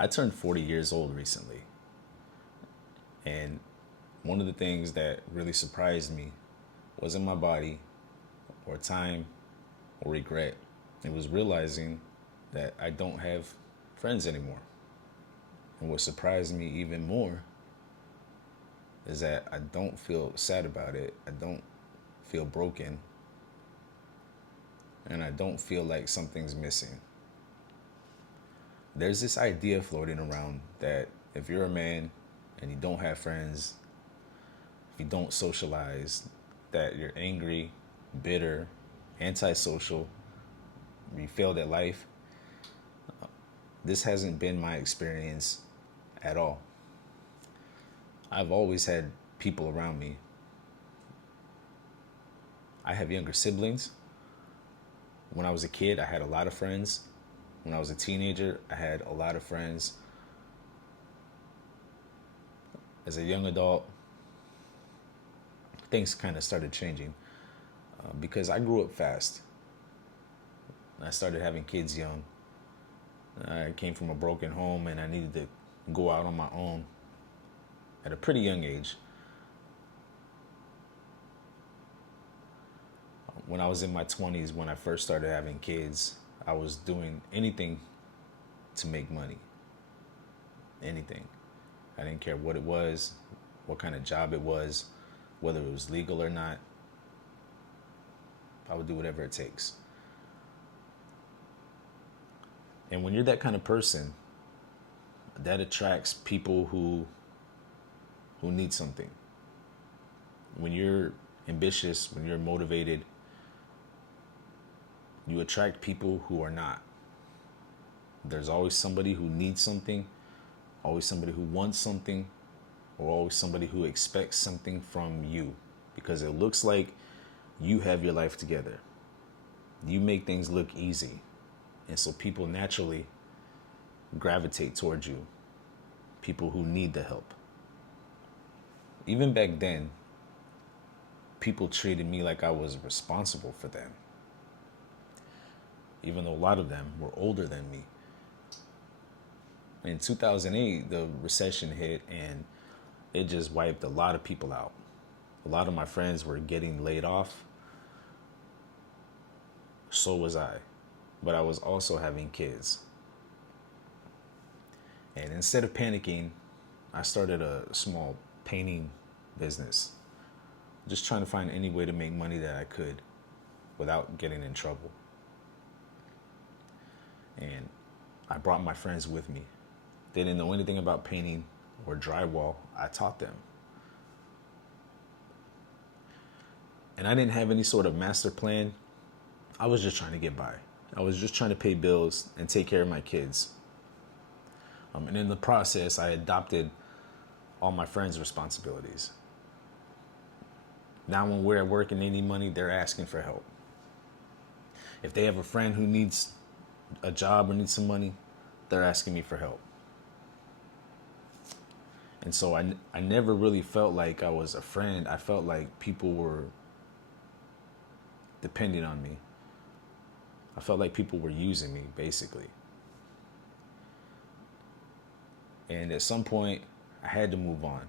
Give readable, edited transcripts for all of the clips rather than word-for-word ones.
I turned 40 years old recently, and one of the things that really surprised me wasn't my body or time or regret. It was realizing that I don't have friends anymore. And what surprised me even more is that I don't feel sad about it. I don't feel broken. And I don't feel like something's missing. There's this idea floating around that if you're a man and you don't have friends, if you don't socialize, that you're angry, bitter, antisocial, you failed at life. This hasn't been my experience at all. I've always had people around me. I have younger siblings. When I was a kid, I had a lot of friends. When I was a teenager, I had a lot of friends. As a young adult, things kind of started changing because I grew up fast. I started having kids young. I came from a broken home and I needed to go out on my own at a pretty young age. When I was in my 20s, when I first started having kids, I was doing anything to make money. Anything. I didn't care what it was, what kind of job it was, whether it was legal or not. I would do whatever it takes. And when you're that kind of person, that attracts people who need something. When you're ambitious, when you're motivated, you attract people who are not. There's always somebody who needs something, always somebody who wants something, or always somebody who expects something from you because it looks like you have your life together. You make things look easy. And so people naturally gravitate towards you, people who need the help. Even back then, people treated me like I was responsible for them, even though a lot of them were older than me. In 2008, the recession hit and it just wiped a lot of people out. A lot of my friends were getting laid off. So was I. But I was also having kids. And instead of panicking, I started a small painting business. Just trying to find any way to make money that I could without getting in trouble. And I brought my friends with me. They didn't know anything about painting or drywall. I taught them. And I didn't have any sort of master plan. I was just trying to get by. I was just trying to pay bills and take care of my kids. And in the process, I adopted all my friends' responsibilities. Now when we're at work and they need money, they're asking for help. If they have a friend who needs a job or needs some money, they're asking me for help. And so I never really felt like I was a friend. I felt like people were depending on me. I felt like people were using me, basically. And at some point, I had to move on.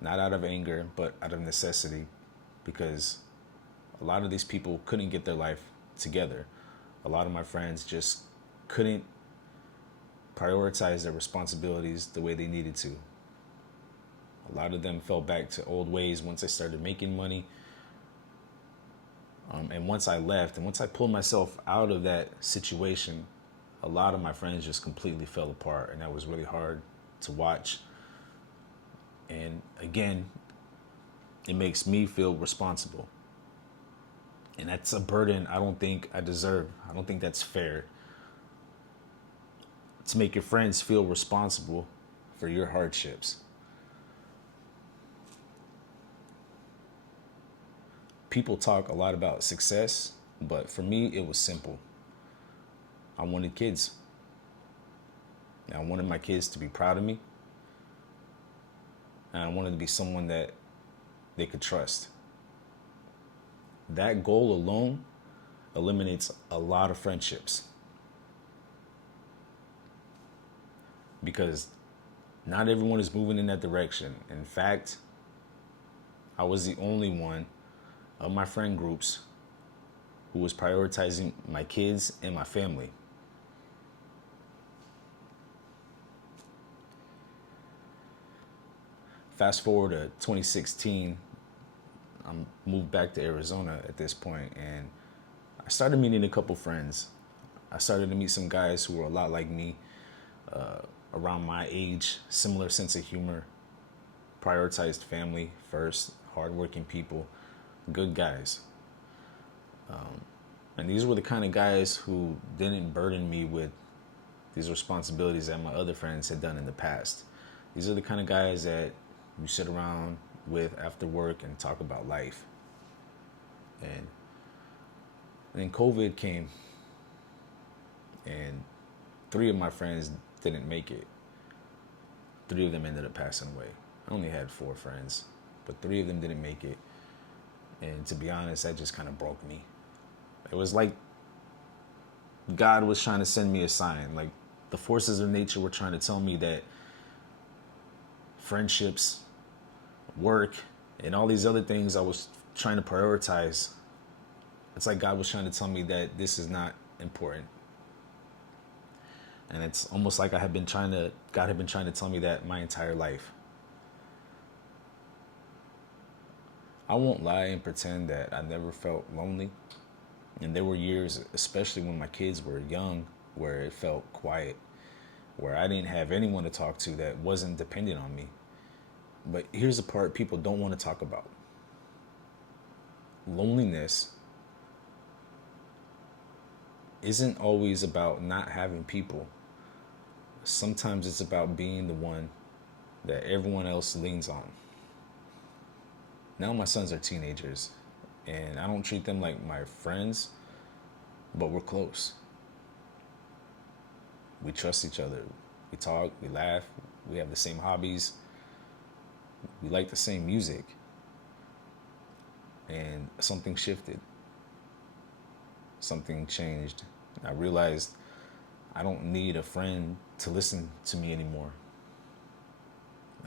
Not out of anger, but out of necessity, because a lot of these people couldn't get their life together. A lot of my friends just couldn't prioritize their responsibilities the way they needed to. A lot of them fell back to old ways once I started making money. And once I left, and once I pulled myself out of that situation, a lot of my friends just completely fell apart. And that was really hard to watch. And again, it makes me feel responsible. And that's a burden I don't think I deserve. I don't think that's fair. To make your friends feel responsible for your hardships. People talk a lot about success, but for me, it was simple. I wanted kids. And I wanted my kids to be proud of me. And I wanted to be someone that they could trust. That goal alone eliminates a lot of friendships. because not everyone is moving in that direction. In fact, I was the only one of my friend groups who was prioritizing my kids and my family. Fast forward to 2016, I moved back to Arizona at this point, and I started meeting a couple friends. I started to meet some guys who were a lot like me, around my age, similar sense of humor, prioritized family first, hardworking people, good guys. And these were the kind of guys who didn't burden me with these responsibilities that my other friends had done in the past. These are the kind of guys that you sit around with after work and talk about life. And then COVID came, and 3 of my friends didn't make it. 3 of them ended up passing away. I only had 4 friends, but 3 of them didn't make it. And to be honest, that just kind of broke me. It was like God was trying to send me a sign. Like the forces of nature were trying to tell me that friendships, work, and all these other things I was trying to prioritize, it's like God was trying to tell me that this is not important. And it's almost like God had been trying to tell me that my entire life. I won't lie and pretend that I never felt lonely. And there were years, especially when my kids were young, where it felt quiet, where I didn't have anyone to talk to that wasn't dependent on me. But here's the part people don't want to talk about. Loneliness isn't always about not having people. Sometimes it's about being the one that everyone else leans on. Now my sons are teenagers, and I don't treat them like my friends, but we're close. We trust each other. We talk, we laugh, we have the same hobbies, we like the same music. And something shifted. Something changed. I realized I don't need a friend to listen to me anymore.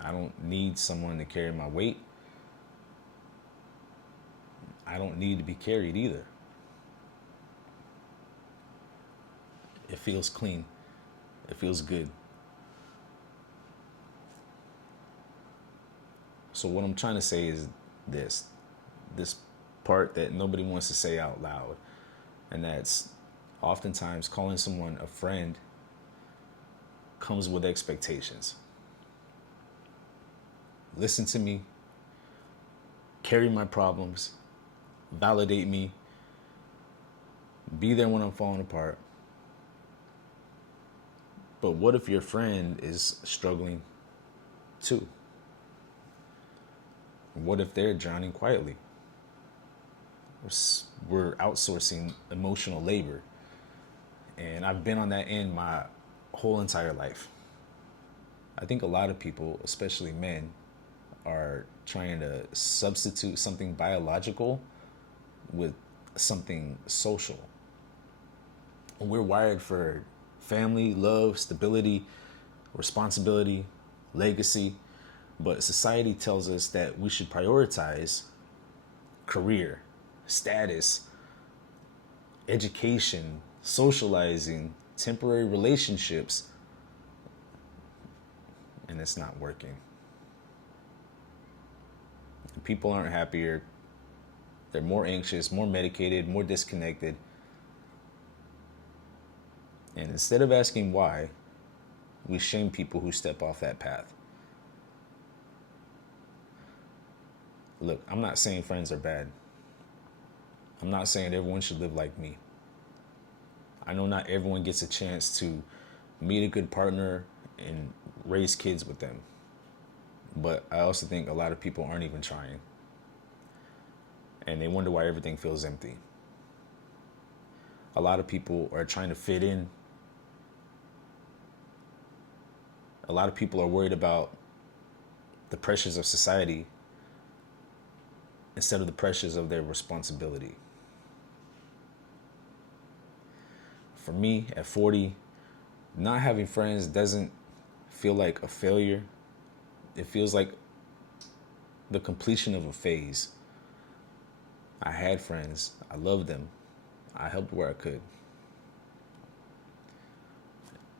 I don't need someone to carry my weight. I don't need to be carried either. It feels clean. It feels good. So what I'm trying to say is this part that nobody wants to say out loud. And that's oftentimes calling someone a friend comes with expectations. Listen to me, carry my problems, validate me, be there when I'm falling apart. But what if your friend is struggling too? What if they're drowning quietly? We're outsourcing emotional labor. And I've been on that end my whole entire life. I think a lot of people, especially men, are trying to substitute something biological with something social. We're wired for family, love, stability, responsibility, legacy, but society tells us that we should prioritize career, status, education, socializing, temporary relationships, and it's not working. People aren't happier. They're more anxious, more medicated, more disconnected. And instead of asking why, we shame people who step off that path. Look, I'm not saying friends are bad. I'm not saying everyone should live like me. I know not everyone gets a chance to meet a good partner and raise kids with them. But I also think a lot of people aren't even trying. And they wonder why everything feels empty. A lot of people are trying to fit in. A lot of people are worried about the pressures of society instead of the pressures of their responsibility. For me, at 40, not having friends doesn't feel like a failure. It feels like the completion of a phase. I had friends. I loved them. I helped where I could.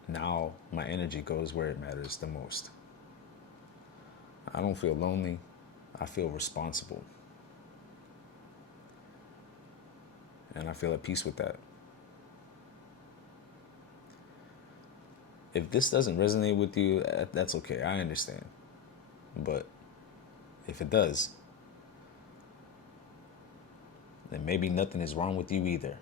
Now my energy goes where it matters the most. I don't feel lonely. I feel responsible. And I feel at peace with that. If this doesn't resonate with you, that's okay. I understand. But if it does, then maybe nothing is wrong with you either.